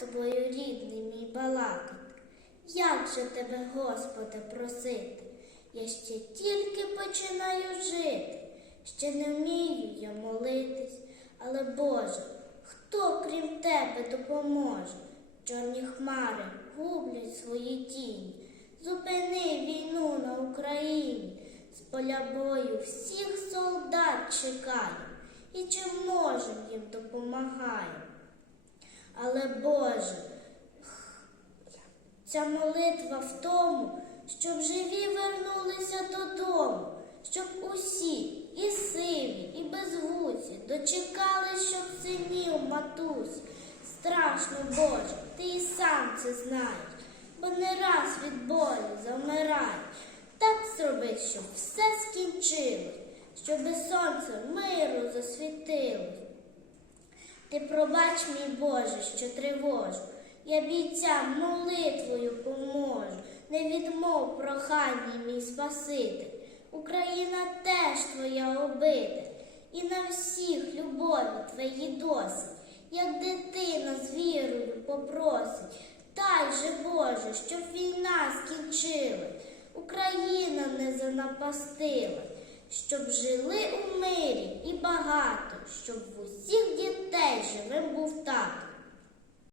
тобою, рідний мій, балакати. Як же тебе, Господи, просити? Я ще тільки починаю жити, ще не вмію я молитись, але Боже, хто крім тебе допоможе? Чорні хмари гублять свої тіні. Зупини війну на Україні, з поля бою всіх солдат чекає, і чим можем їм допомагає. Але Боже, Ця молитва в тому, щоб живі вернулися додому, щоб усі, і сиві, і безвуці, дочекали, щоб синів матусь. Страшно, Боже, ти і сам це знаєш, бо не раз від болі завмираєш. Так зроби, щоб все скінчилось, щоби сонце миру засвітилось. Ти пробач, мій Боже, що тривожу. Я бійцям молитвою поможу. Не відмов прохання, мій Спаситель. Україна теж твоя обитель, і на всіх любові твої досить, як дитина з вірою попросить. Дай же, Боже, щоб війна скінчилась, Україна не занапастила, щоб жили у мирі і багато, щоб в усіх